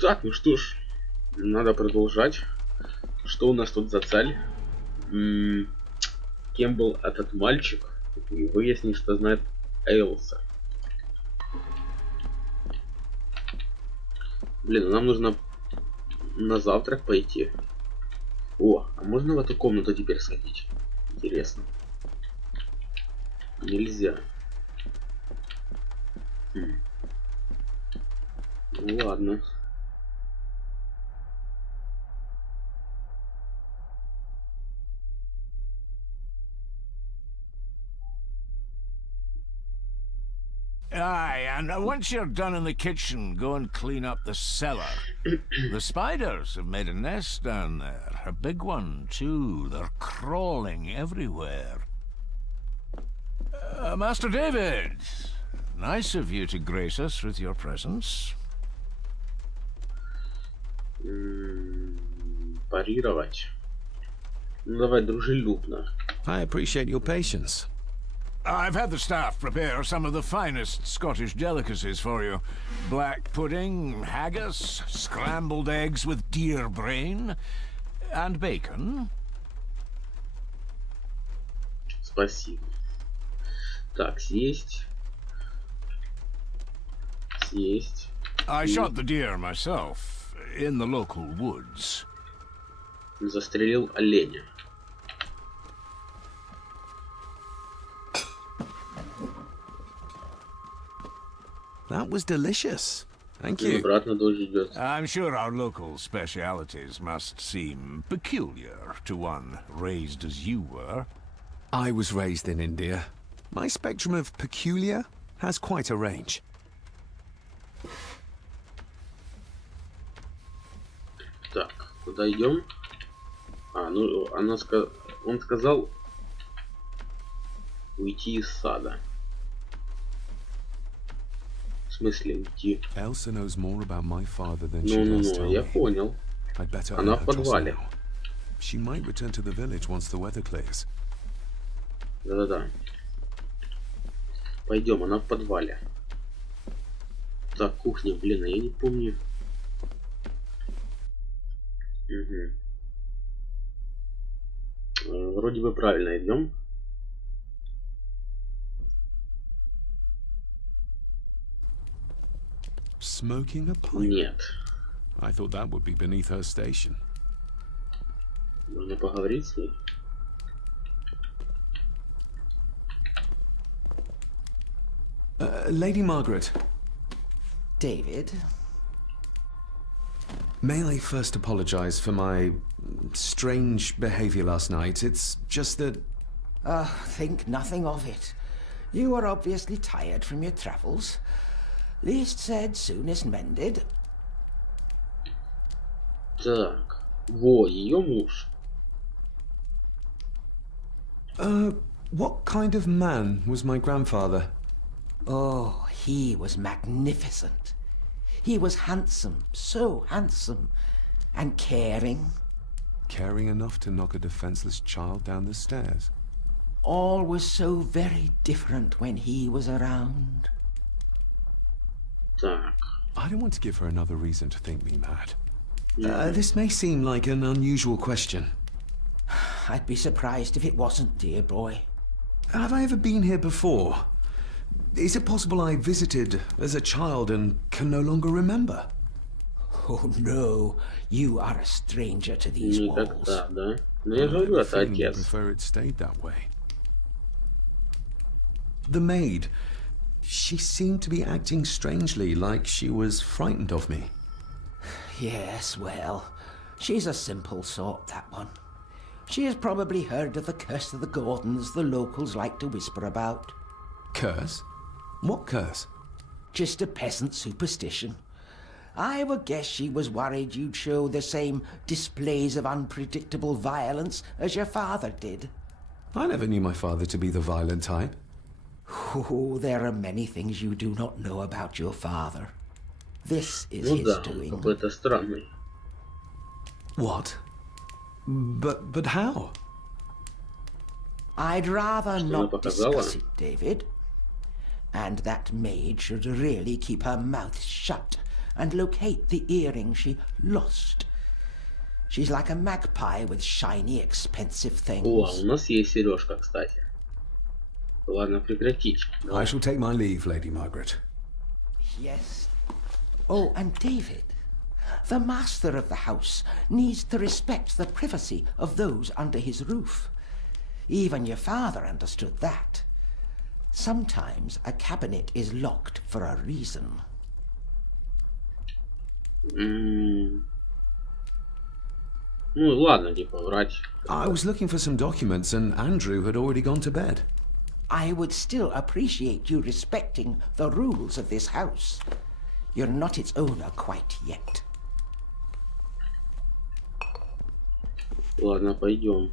Так, ну что ж, надо продолжать. Что у нас тут за цель? Кем был этот мальчик? И выяснить, что знает Эйлса. Блин, нам нужно на завтрак пойти. О, а можно в эту комнату теперь сходить? Интересно. Нельзя. Ну ладно. Aye, and once you're done in the kitchen, go and clean up the cellar. The spiders have made a nest down there. A big one, too. They're crawling everywhere. Master David, nice of you to grace us with your presence. Парировать. Ну давай дружелюбно. I appreciate your patience. I've had the staff prepare some of the finest Scottish delicacies for you. Black pudding, haggis, scrambled eggs with deer brain, and bacon. Спасибо. Так, съесть. Съесть. I shot the deer myself, in the local woods. Застрелил оленя. That was delicious. Thank И you. обратно дождь идет. I'm sure our local specialities must seem peculiar to one raised as you were. I was raised in India. My spectrum of peculiar has quite a range. Так, куда идем? А, ну, он сказал уйти из сада. В смысле уйти? Elsa knows more about my father than she does Ну, tell я me. понял. I'd better Она earn в her trust подвале. now. She might return to the village once the weather clears. Да-да-да. Пойдем, она в подвале. Так, кухня, блин, а я не помню. Угу. Вроде бы правильно идем. Smoking a pipe? Нет. I thought that would be beneath her station. Нужно поговорить с ней. Lady Margaret. David? May I first apologize for my strange behavior last night? It's just that... Think nothing of it. You were obviously tired from your travels. Least said, soonest mended. Так. Во, ее муж. What kind of man was my grandfather? Oh, he was magnificent. He was handsome, so handsome, and caring. Caring enough to knock a defenseless child down the stairs. All was so very different when he was around. Так. I don't want to give her another reason to think me mad. This may seem like an unusual question. I'd be surprised if it wasn't, dear boy. Have I ever been here before? Is it possible I visited as a child and can no longer remember? Oh no, you are a stranger to these walls. Никогда, да? Но я I говорю, have a это feeling you отец. prefer it stayed that way. The maid, she seemed to be acting strangely, like she was frightened of me. Yes, well, she's a simple sort, that one. She has probably heard of the curse of the Gordons the locals like to whisper about. Curse? What curse? Just a peasant superstition. I would guess she was worried you'd show the same displays of unpredictable violence as your father did. I never knew my father to be the violent type. Oh, there are many things you do not know about your father. This is Ну his да, doing. какой-то странный. What? But how? I'd rather Что она not показала? discuss it, David. And that maid should really keep her mouth shut and locate the earring she lost. She's like a magpie with shiny, expensive things. О, у нас есть сережка, кстати. Ладно, прекратить. I shall take my leave, Lady Margaret. Yes. Oh, and David, the master of the house needs to respect the privacy of those under his roof. Even your father understood that. Sometimes a cabinet is locked for a reason. Ну ладно, типа врать. I was looking for some documents and Andrew had already gone to bed. I would still appreciate you respecting the rules of this house. You're not its owner quite yet. Ладно, пойдем.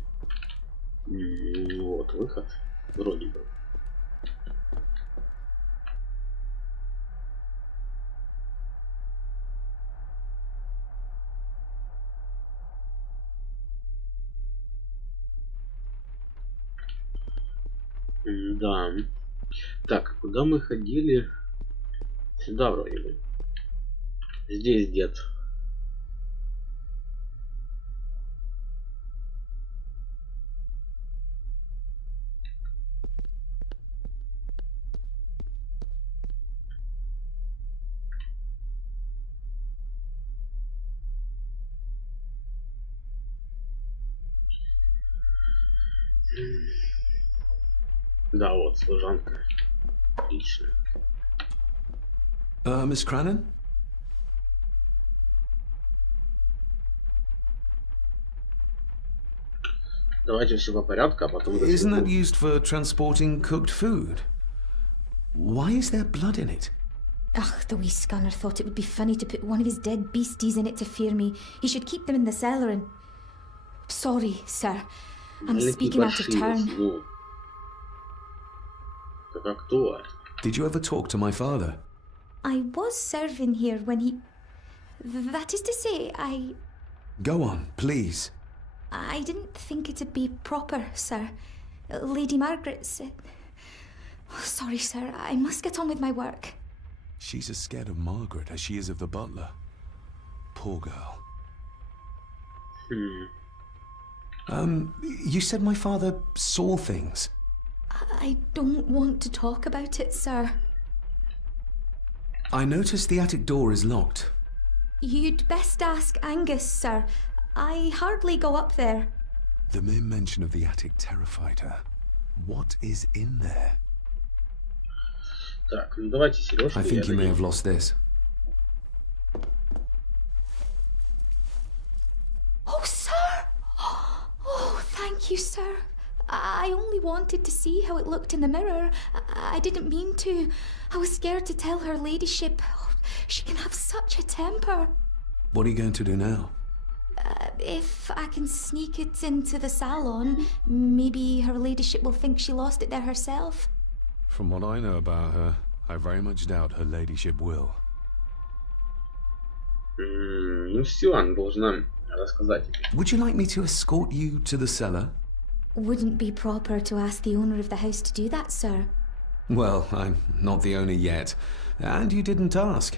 Вот выход. Вроде бы. Да. Так, куда мы ходили? Сюда вроде бы. Здесь дед. Да, вот, служанка. Отлично. Miss Crannan? Давайте все по порядку, а потом... Isn't that used for transporting cooked food? Why is there blood in it? Ugh, the wee scunner thought it would be funny to put one of his dead beasties in it to fear me. He should keep them in the cellar and... Sorry, sir. I'm speaking out of turn. Ну. Так а кто? Did you ever talk to my father? I was serving here when he... That is to say, Go on, please. I didn't think it'd be proper, sir. Lady Margaret said... Oh, sorry, sir. I must get on with my work. She's as scared of Margaret as she is of the butler. Poor girl. You said my father saw things. I don't want to talk about it, sir. I noticed the attic door is locked. You'd best ask Angus, sir. I hardly go up there. The mere mention of the attic terrified her. What is in there? Так, ну давайте сережку. I think you may have lost this. Oh, sir! Oh, thank you, sir. I only wanted to see how it looked in the mirror. I didn't mean to. I was scared to tell her ladyship. Oh, she can have such a temper. What are you going to do now? If I can sneak it into the salon, maybe her ladyship will think she lost it there herself. From what I know about her, I very much doubt her ladyship will. Ну все, она должна рассказать. Would you like me to escort you to the cellar? Wouldn't be proper to ask the owner of the house to do that, sir. Well, I'm not the owner yet, and you didn't ask.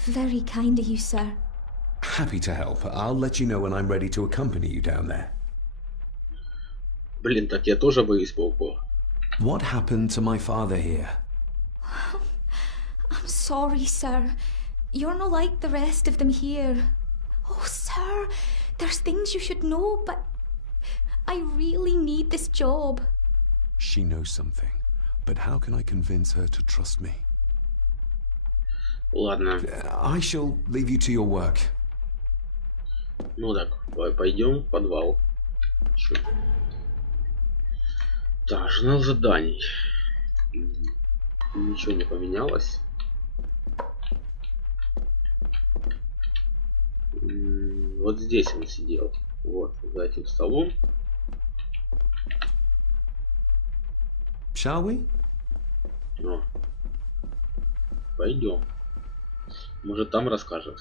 Very kind of you, sir. Happy to help. I'll let you know when I'm ready to accompany you down there. Блин, так я тоже боюсь пауков. What happened to my father here? I'm sorry, sir. You're not like the rest of them here. Oh, sir, there's things you should know, but I really need this job. She knows something, but how can I convince her to trust me? Ладно. I shall leave you to your work. Ну так, пойдем в подвал. Чё? Так, журнал заданий. Ничего не поменялось. Вот здесь он сидел. Вот, за этим столом. Shall we? О. Пойдем. Может, там расскажет.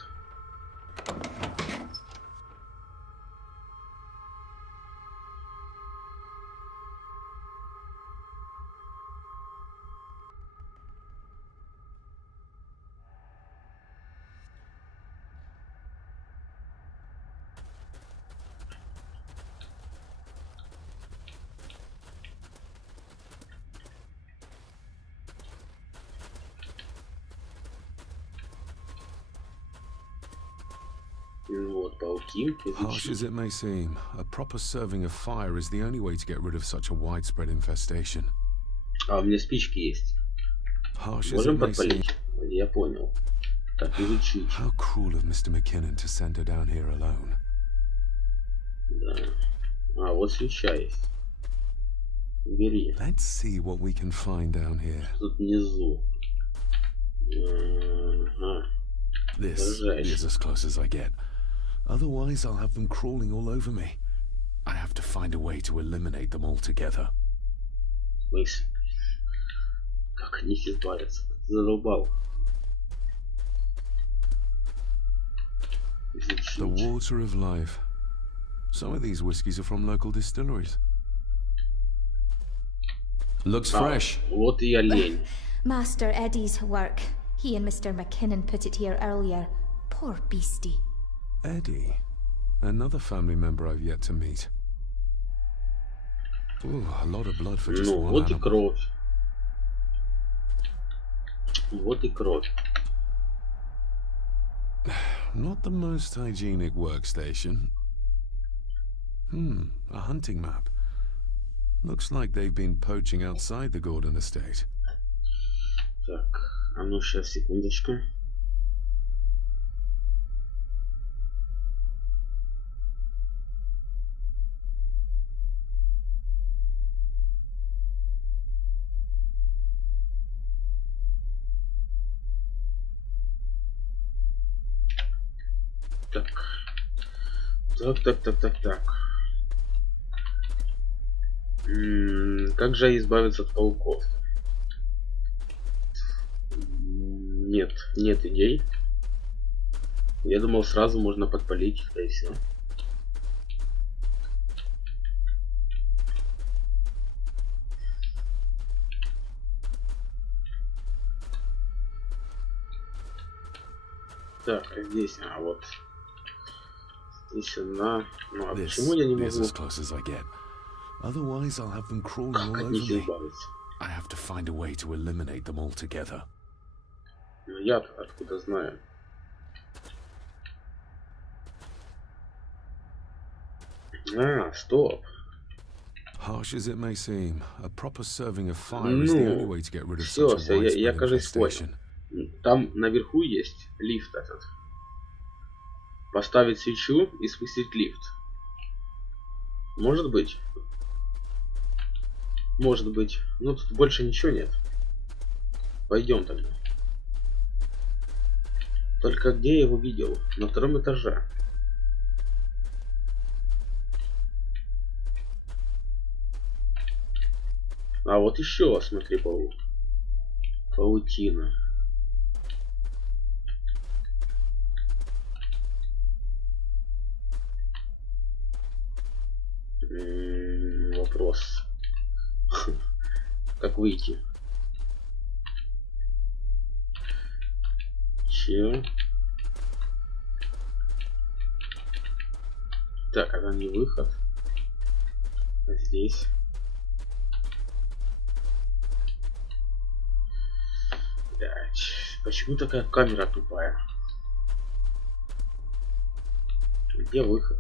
Ну вот, пауки. Harsh as it may seem, a proper serving of fire is the only way to get rid of such a widespread infestation. А у меня спички есть. Harsh as it Можем may seem. подпалить? Я понял. Так, изучить. How cruel of Mr. McKinnon to send her down here alone. Да. А, вот свеча есть. Бери. Let's see what we can find down here. Тут внизу. Ага. This is as close as I get. Otherwise, I'll have them crawling all over me. I have to find a way to eliminate them altogether. Смысл? Как от них избавиться? Ты задолбал. The water of life. Some of these whiskies are from local distilleries. Looks fresh. Вот и олень. Master Eddie's work. He and Mr. McKinnon put it here earlier. Poor beastie. Eddie. Another family member I've yet to meet. Ooh, a lot of blood for just Ну, one вот и animal. кровь. Вот и кровь. Not the most hygienic workstation. A hunting map. Looks like they've been poaching outside the Gordon estate. Так, а ну сейчас, секундочку. Так. Так. Как же избавиться от пауков? Нет идей. Я думал, сразу можно подпалить их, да и все. Так, а здесь, вот. Здесь она. Ну а почему я не могу? Otherwise, I'll have them crawling Как all от over них me. избавиться? I have to find a way to eliminate them altogether. Ну я откуда знаю? Стоп. Harsh as it may seem, a proper serving of fire is the only way to get rid of Все, such a я widespread кажется, понял. infestation. Там наверху есть лифт этот. Поставить свечу и спустить лифт. Может быть. Может быть. Но тут больше ничего нет. Пойдем тогда. Только где я его видел? На втором этаже. А вот еще, смотри, паутина. Вопрос. Как выйти? Че? Так, это не выход. А здесь. Блять. Почему такая камера тупая? Где выход?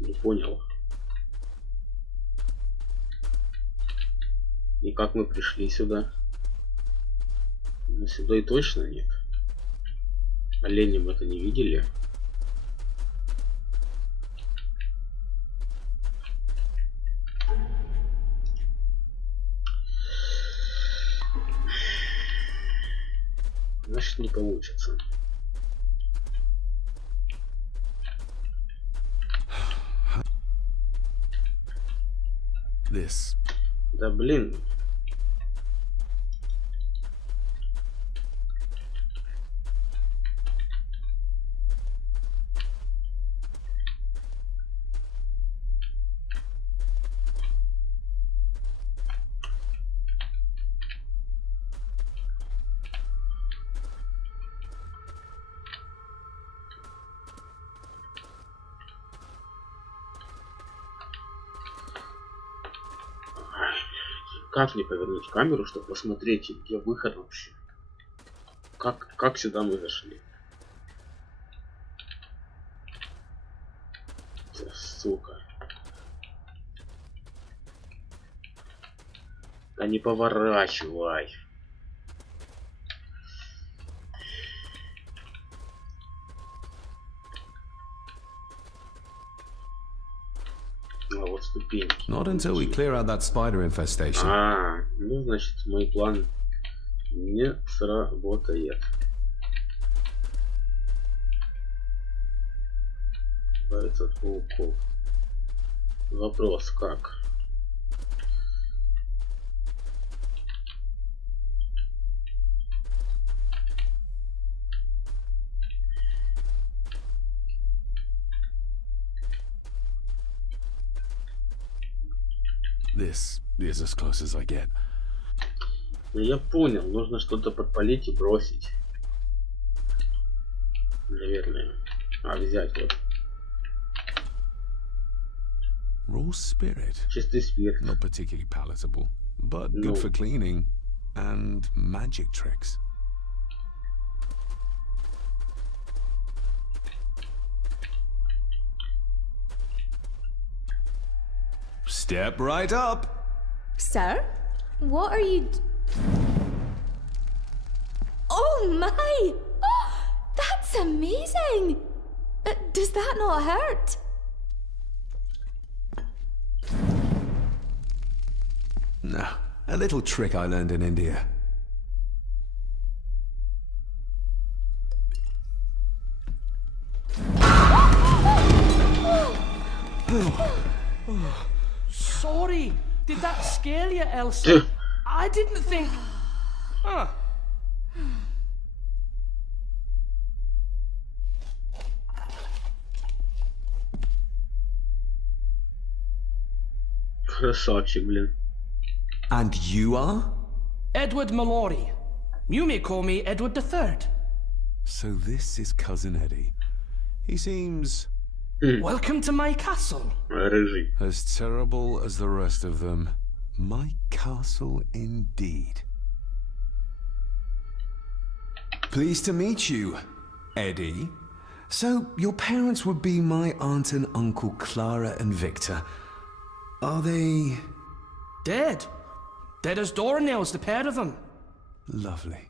Не понял. И как мы пришли сюда? Ну, сюда и точно нет. Олени мы это не видели. Значит, не получится. This. Да блин. как мне повернуть камеру, чтобы посмотреть, где выход вообще? Как сюда мы зашли? Да, сука. Да не поворачивай. А вот ступеньки. Not until we clear out that spider infestation. Ну значит мой план не сработает. Избавиться от пауков. Вопрос как? This is as close as I get. Ну я понял, нужно что-то подпалить и бросить. Наверное. Взять вот. Raw spirit. Чистый спирт. Not particularly palatable, but good for cleaning and magic tricks. Step right up. Sir? What are you... Oh my! Oh, that's amazing! Does that not hurt? No, a little trick I learned in India. Sorry, did that scare you, Elsa? I didn't think... Huh. Красавчик, блин. And you are? Edward Mallory. You may call me Edward III. So this is Cousin Eddie. He seems Welcome to my castle. Рыжий. as terrible as the rest of them. My castle indeed. Pleased to meet you, Eddie. So, your parents would be my aunt and uncle Clara and Victor. Are they... Dead. Dead as doornails, the pair of them. Lovely.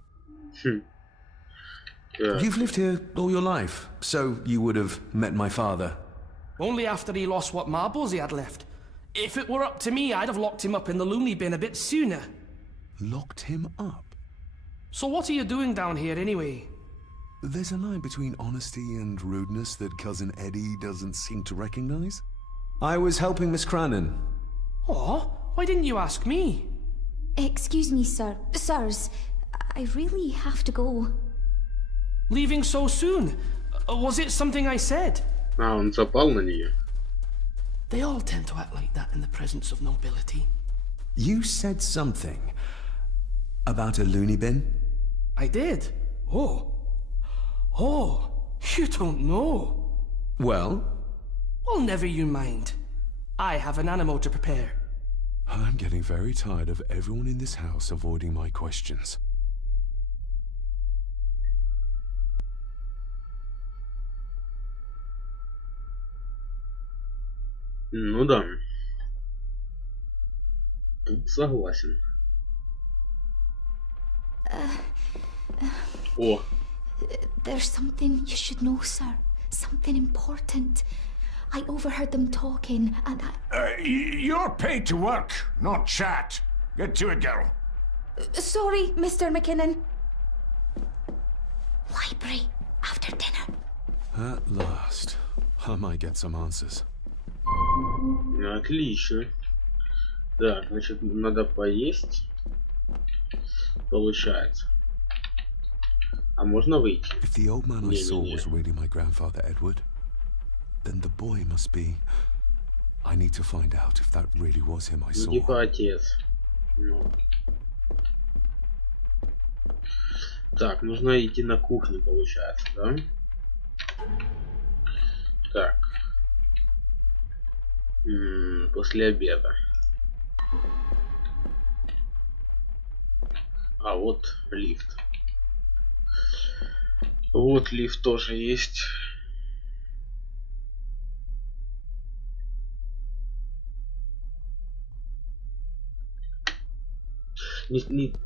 Yeah. You've lived here all your life, so you would have met my father. Only after he lost what marbles he had left. If it were up to me, I'd have locked him up in the loony bin a bit sooner. Locked him up? So what are you doing down here anyway? There's a line between honesty and rudeness that Cousin Eddie doesn't seem to recognize. I was helping Miss Cranon. Oh, why didn't you ask me? Excuse me, sir. Sirs, I really have to go. Leaving so soon? Was it something I said? Он запал на нее. They all tend to act like that in the presence of nobility. You said something about a loony bin? I did. Oh, you don't know. Well, Well, never you mind. I have an animal to prepare. I'm getting very tired of everyone in this house avoiding my questions. Ну да. Тут согласен. О, There's something you should know, sir. Something important. I overheard them talking, and You're paid to work, not chat. Get to it, girl. Sorry, Mr. McKinnon. Library, after dinner. At last, I might get some answers. отлично. Так, значит, надо поесть. Получается. А можно выйти? If the old man I saw Не-не-не. was really my grandfather Edward, then the boy must be... I need to find out if that really was him I Ну, saw. типа отец. Ну. Так, нужно идти на кухню, получается, да? Так. После обеда. А вот лифт. Вот лифт тоже есть.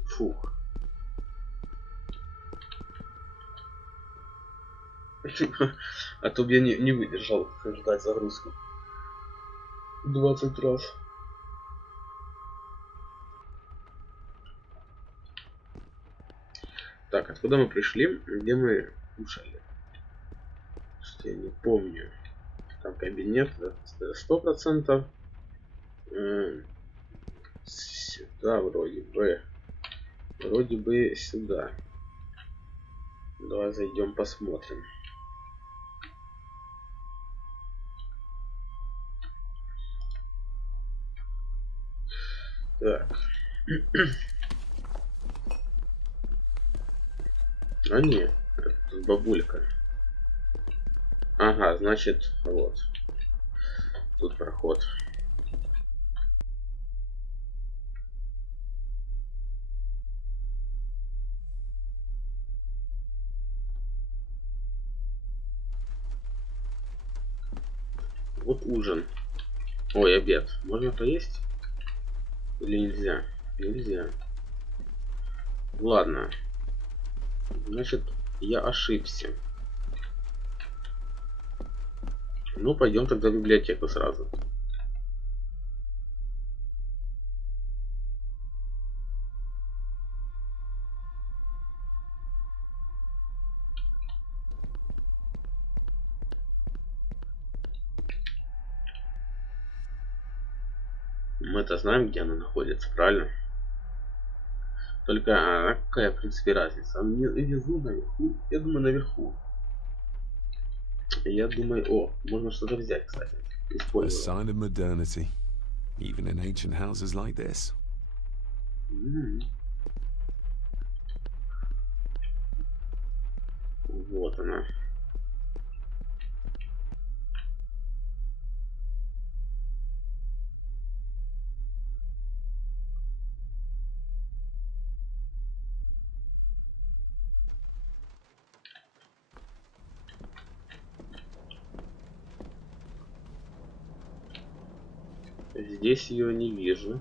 Фух. А то бы я не выдержал ждать загрузку 20 раз. Так, откуда мы пришли? Где мы кушали? Что я не помню. Там кабинет, 100%. Сюда вроде бы. Вроде бы сюда. Давай зайдем посмотрим. Так. А нет, тут бабулька. Ага, значит, вот. Тут проход. Вот ужин. Ой, обед. Можно поесть? Или нельзя? Нельзя. Ладно. Значит, я ошибся. Ну, пойдем тогда в библиотеку сразу. Мы-то знаем, где она находится, правильно? Только какая, в принципе, разница? Внизу, наверху? Я думаю, наверху. Я думаю, о, можно что-то взять, кстати. A Использовать. sign of modernity, even in ancient houses like this. Вот она. Здесь ее не вижу.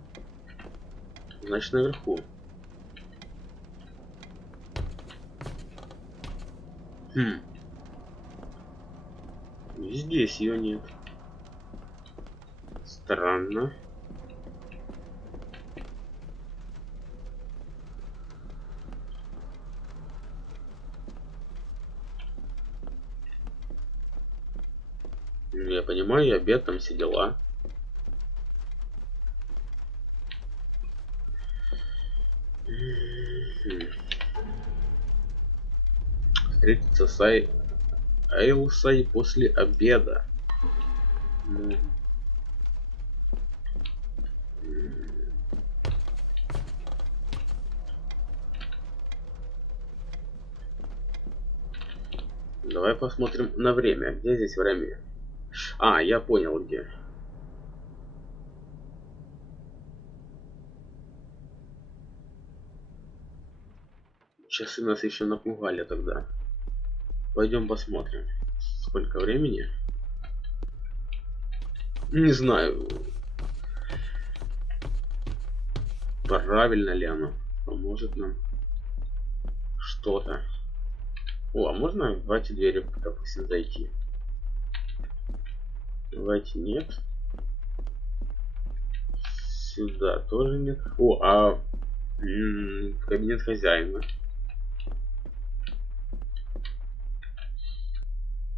Значит, наверху. И здесь ее нет. Странно. Я понимаю, я обед, там все дела. Встретиться с Айлсой после обеда. Ну. Давай посмотрим на время. Где здесь время? А, я понял где. Часы нас еще напугали тогда. Пойдем посмотрим. Сколько времени? Не знаю. Правильно ли оно поможет нам что-то. О, а можно в эти двери, допустим, зайти? Давайте нет. Сюда тоже нет. О, а кабинет хозяина.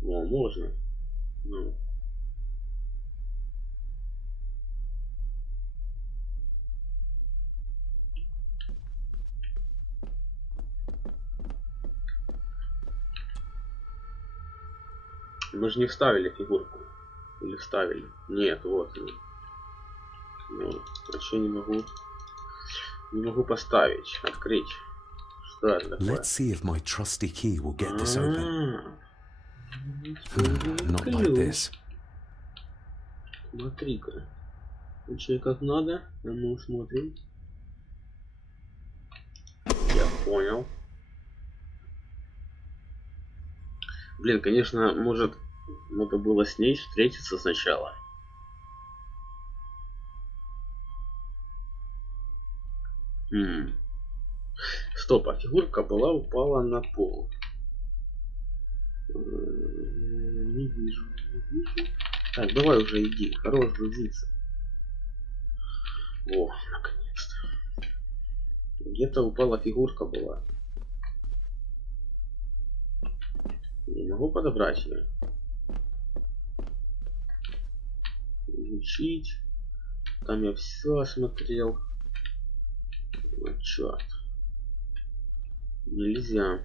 О, можно. Ну. Мы же не вставили фигурку. Или вставили? Нет, вот. Ну, а что не могу? Не могу поставить. Открыть. Что это такое? Let's see if my trusty key will get this open. Not like this. Смотри-ка. Включай как надо. А мы смотрим. Понял. Блин, конечно, может, надо было с ней встретиться сначала. Стоп, а фигурка была, упала на пол. Не вижу, не вижу. Так, давай уже иди, хорош грузиться. О, наконец-то. Где-то упала фигурка была. Не могу подобрать ее. Изучить. Там я все осмотрел. Вот черт. Нельзя.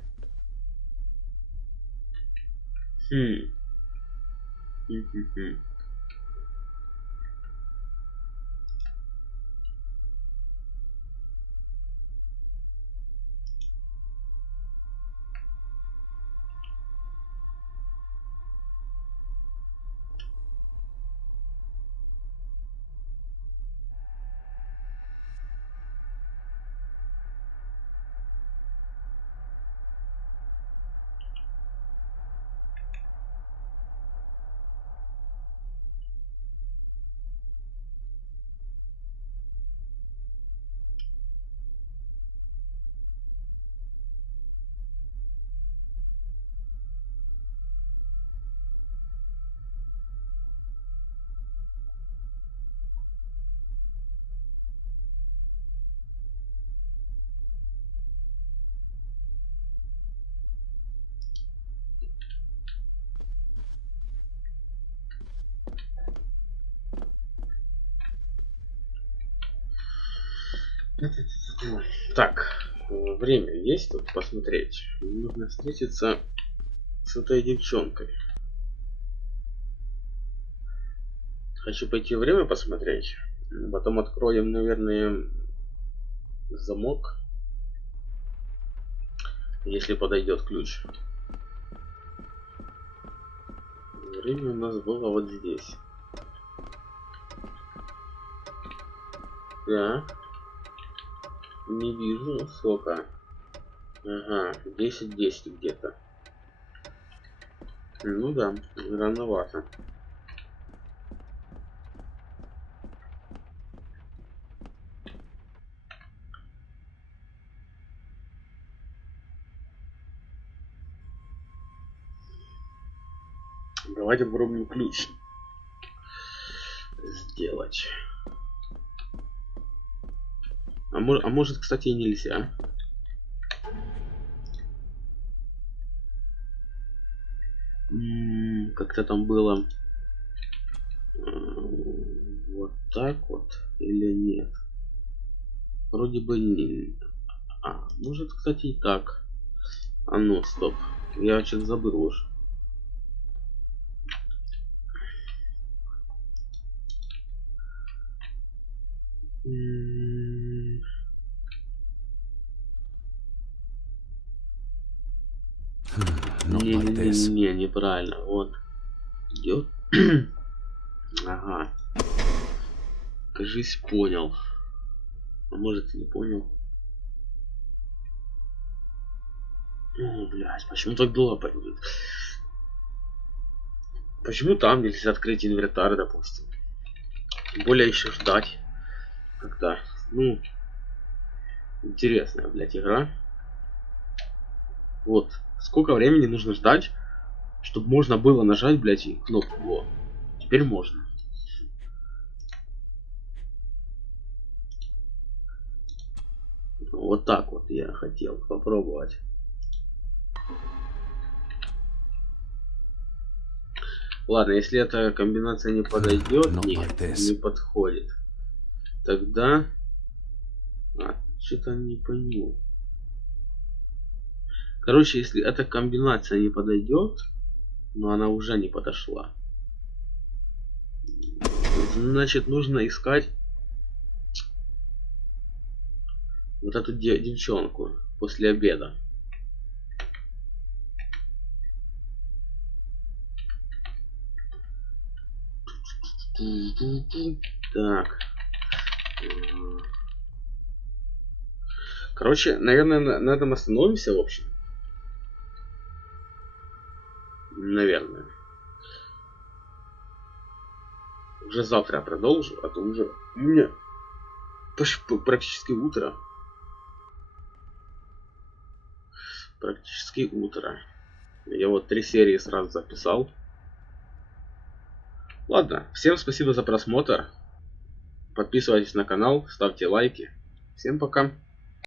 Так, время есть тут посмотреть. Нужно встретиться с этой девчонкой. Хочу пойти время посмотреть. Потом откроем, наверное, замок. Если подойдет ключ. Время у нас было вот здесь. Так. Не вижу сколько. Ага, 10-10 где-то. Ну да, рановато. Давайте попробуем ключ сделать. А может, кстати, и нельзя. Как-то там было вот так вот или нет? Вроде бы не. А, может, кстати, и так. А ну, стоп. Я что-то забыл уже. Не, неправильно. Вот. Идет. Ага. Кажись, понял. А может, и не понял. О, блядь, почему так долго пойдет? Почему там нельзя открыть инвентарь, допустим? Тем более еще ждать. Когда. Ну, интересная, блядь, игра. Вот. Сколько времени нужно ждать, чтобы можно было нажать, блядь, кнопку. Во. Теперь можно. Вот так вот я хотел попробовать. Ладно, если эта комбинация не подойдет, нет, не подходит, тогда... что-то не пойму. Короче, если эта комбинация не подойдет, но она уже не подошла, значит, нужно искать вот эту девчонку после обеда. Так. Короче, наверное, на этом остановимся, в общем. Наверное. Уже завтра я продолжу, а то уже у меня практически утро. Практически утро. Я вот 3 серии сразу записал. Ладно, всем спасибо за просмотр. Подписывайтесь на канал, ставьте лайки. Всем пока.